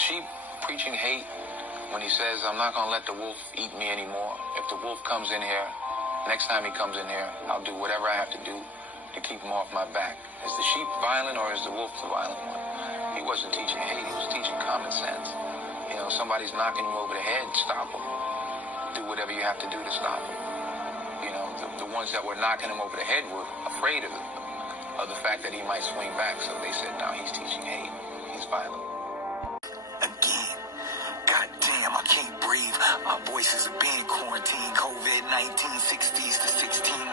sheep preaching hate when he says, I'm not going to let the wolf eat me anymore? If the wolf comes in here, next time he comes in here, I'll do whatever I have to do to keep him off my back. Is the sheep violent or is the wolf the violent one? He wasn't teaching hate. He was teaching common sense. You know, somebody's knocking you over the head, stop them. Do whatever you have to do to stop them. You know, the ones that were knocking him over the head were afraid of the fact that he might swing back. So they said, now he's teaching hate. He's violent. Again, goddamn, I can't breathe. My voices have been quarantined. COVID-19, 60s to 1619.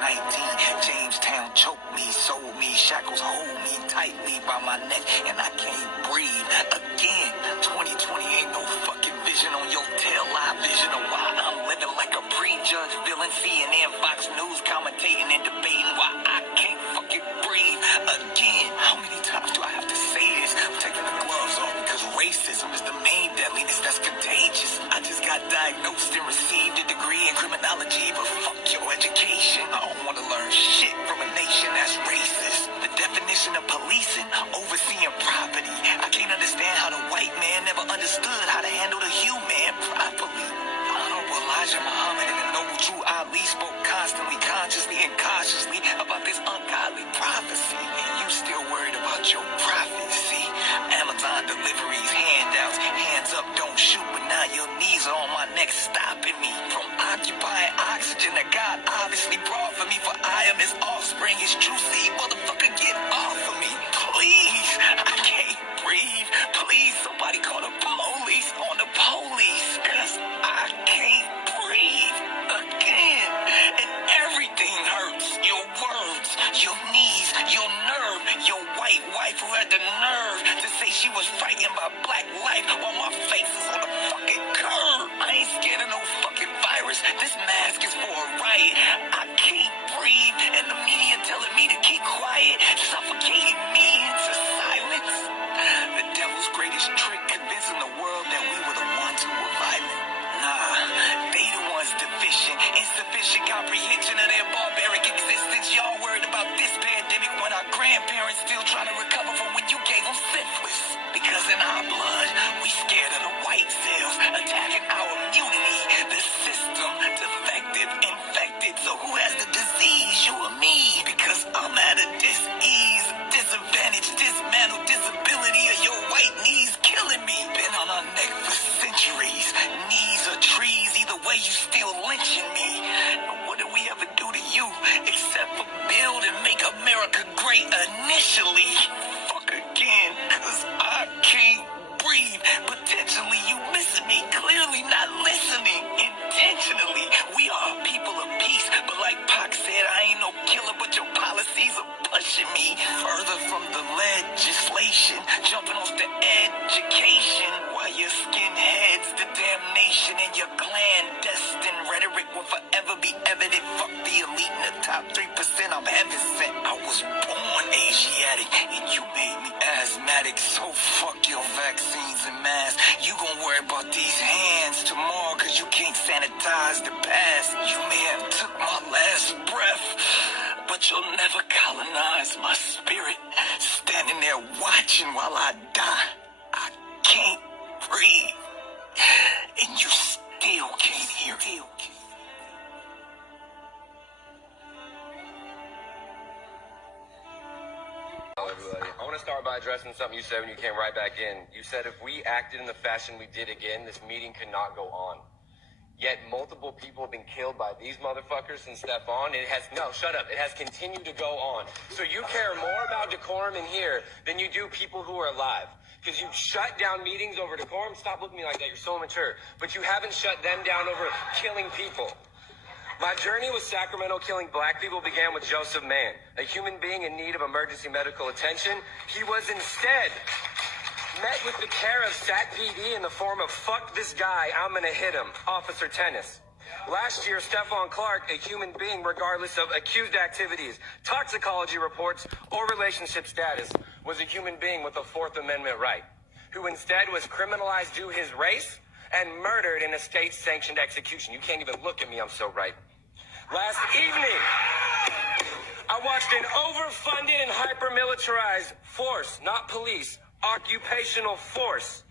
Jamestown choked me, sold me, shackles hold me tightly by my neck, and I can't breathe. Again, 2020 ain't no fucking vision on your tail, live vision of why I'm living like a prejudged villain. CNN, Fox News commentating and debating why I can't fucking breathe. Again, how many times do I have to say this? I'm taking the gloves off because racism is the main deadliness that's contagious. I just got diagnosed and received a degree in criminology, but fuck your education. I don't want to learn shit from a nation that's racist. The definition of policing, overseeing property. I can't understand how the white man never understood how to handle the human properly. Honorable Elijah Muhammad and the noble true Ali spoke constantly, consciously, and cautiously about this ungodly prophecy. And you still worried about your prophecy. Amazon deliveries, handouts, hands up, don't shoot, but now your knees are on my neck, stopping me from occupying oxygen that God obviously brought for me, for I am his offspring, his true seed. Motherfucker, get off of me, please. I can't breathe. Please, somebody call the police on the police, cause I can't breathe again. And everything hurts. Your words, your knees, your nerve, your white wife who had the nerve to say she was fighting my black life while my face is on the fucking curb. I ain't scared of no fucking virus. This mask is for a riot. I can't breathe, and the media telling me to keep quiet, suffocating me into silence. The devil's greatest trick, convincing the world that we were the ones who were violent. Nah, they the ones deficient, insufficient comprehension of their barbaric existence. Y'all worried about this pandemic when our grandparents still trying to recover from when you gave them syphilis. Because in our blood, we scared of the white cells attacking our immunity. The system, defective, infected. So who has the disease, you or me? Because I'm at a dis-ease, disadvantage, dismantle, disability of your white knees killing me. Been on our neck for centuries. Knees are trees, either way you still lynching me. And what did we ever do to you except for build and make America great initially? Fuck again, cause I can't breathe. Potentially you missing me, clearly not listening. Intentionally, we are a people of peace, but like Pac said, I ain't no killer, but your policies are pushing me further from the legislation, jumping off the education, while your skinheads, the damnation in your clandestine rhetoric will forever be evident. Fuck the elite in the top 3%, I'm heaven sent. I was born Asiatic, and you made me asthmatic, so fuck your vaccines and masks. You gon' worry about these hands tomorrow, cause you can't sanitize the past. You may have took my last breath, but you'll never colonize my spirit. Standing there watching while I die. I can't breathe, and you still can't hear it. Hello, everybody. I want to start by addressing something you said when you came right back in. You said if we acted in the fashion we did again, this meeting could not go on. Yet multiple people have been killed by these motherfuckers and Stephon. It has, no, shut up. It has continued to go on. So you care more about decorum in here than you do people who are alive. Because you shut down meetings over decorum. Stop looking at me like that. You're so immature. But you haven't shut them down over killing people. My journey with Sacramento killing black people began with Joseph Mann, a human being in need of emergency medical attention. He was instead met with the care of SAC PD in the form of "fuck this guy, I'm gonna hit him," Officer Tennis. Last year, Stephon Clark, a human being regardless of accused activities, toxicology reports, or relationship status, was a human being with a Fourth Amendment right, who instead was criminalized due to his race and murdered in a state-sanctioned execution. You can't even look at me, I'm so right. Last evening, I watched an overfunded and hyper-militarized force, not police, occupational force,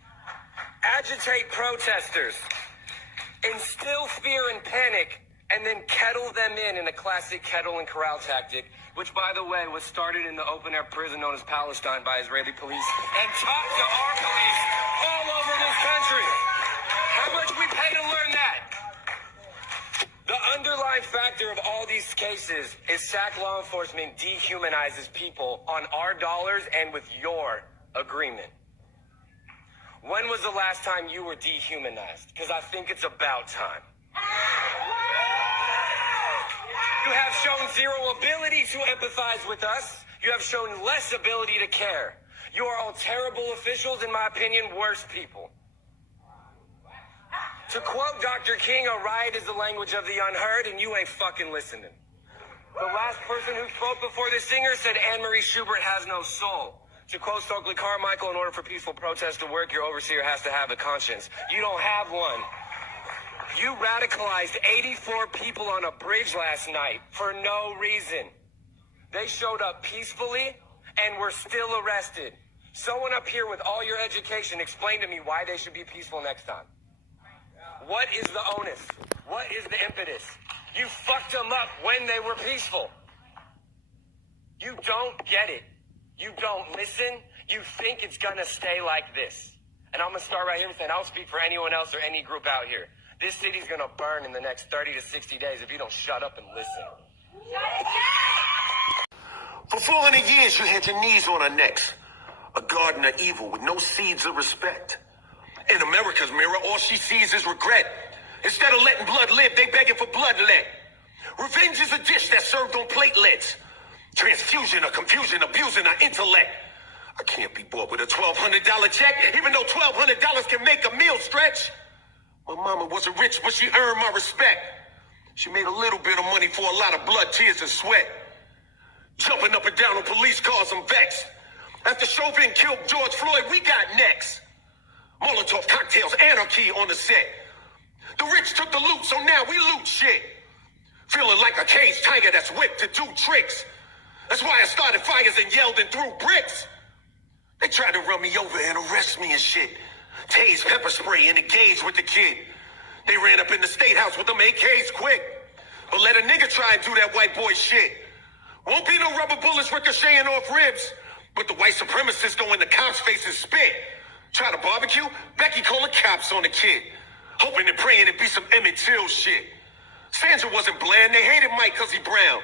agitate protesters, instill fear and panic, and then kettle them in a classic kettle and corral tactic, which, by the way, was started in the open-air prison known as Palestine by Israeli police and taught to our police all over this country. How much we pay to learn that? The underlying factor of all these cases is SAC law enforcement dehumanizes people on our dollars and with your agreement. When was the last time you were dehumanized? Because I think it's about time. You have shown zero ability to empathize with us. You have shown less ability to care. You are all terrible officials, in my opinion, worse people. To quote Dr. King, a riot is the language of the unheard, and you ain't fucking listening. The last person who spoke before the singer said Anne-Marie Schubert has no soul. To quote Stokely Carmichael, in order for peaceful protest to work, your overseer has to have a conscience. You don't have one. You radicalized 84 people on a bridge last night for no reason. They showed up peacefully and were still arrested. Someone up here with all your education explain to me why they should be peaceful next time. What is the onus? What is the impetus? You fucked them up when they were peaceful. You don't get it. You don't listen. You think it's gonna stay like this. And I'm gonna start right here with saying, I don't speak for anyone else or any group out here. This city's gonna burn in the next 30 to 60 days if you don't shut up and listen. For 400 years, you had your knees on our necks. A garden of evil with no seeds of respect. In America's mirror, all she sees is regret. Instead of letting blood live, they begging for bloodlet. Revenge is a dish that's served on platelets. Transfusion of confusion, abusing our intellect. I can't be bought with a $1,200 check, even though $1,200 can make a meal stretch. My mama wasn't rich, but she earned my respect. She made a little bit of money for a lot of blood, tears, and sweat. Jumping up and down on police cars, I'm vexed. After Chauvin killed George Floyd, we got next. Molotov cocktails, anarchy on the set. The rich took the loot, so now we loot shit. Feeling like a caged tiger that's whipped to do tricks. That's why I started fires and yelled and threw bricks. They tried to run me over and arrest me and shit. Tase, pepper spray, and engage with the kid. They ran up in the state house with them AKs quick. But let a nigga try and do that white boy shit. Won't be no rubber bullets ricocheting off ribs. But the white supremacists go in the cops' faces spit. Try to barbecue, Becky calling cops on the kid. Hoping and praying it'd be some Emmett Till shit. Sandra wasn't bland, they hated Mike cause he brown.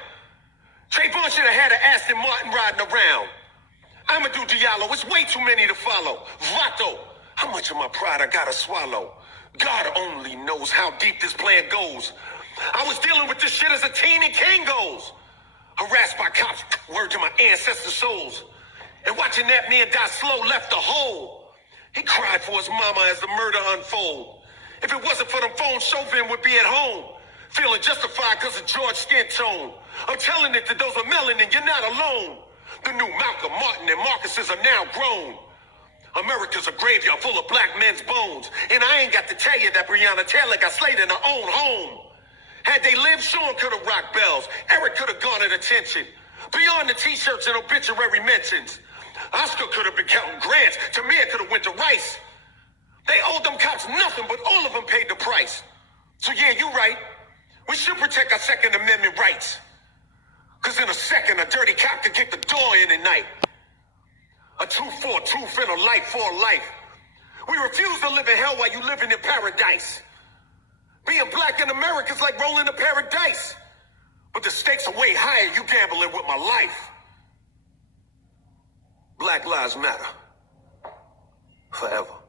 Trayvon should have had an Aston Martin riding around. Amadou Diallo, it's way too many to follow. Vato, how much of my pride I gotta swallow? God only knows how deep this plan goes. I was dealing with this shit as a teen in Kangos. Harassed by cops, word to my ancestor souls. And watching that man die slow left a hole. He cried for his mama as the murder unfold. If it wasn't for them phones, Chauvin would be at home. Feeling justified because of George's skin tone. I'm telling it to those with melanin, you're not alone. The new Malcolm, Martin, and Marcuses are now grown. America's a graveyard full of black men's bones. And I ain't got to tell you that Breonna Taylor got slayed in her own home. Had they lived, Sean could have rocked bells. Eric could have garnered attention. Beyond the t-shirts and obituary mentions. Oscar could have been counting grants. Tamir could have went to Rice. They owed them cops nothing, but all of them paid the price. So yeah, you're right. We should protect our Second Amendment rights. Because in a second, a dirty cop could kick the door in at night. A 2-4, truth and a life for a life. We refuse to live in hell while you living in paradise. Being black in America is like rolling a paradise. But the stakes are way higher, you gambling with my life. Black Lives Matter. Forever.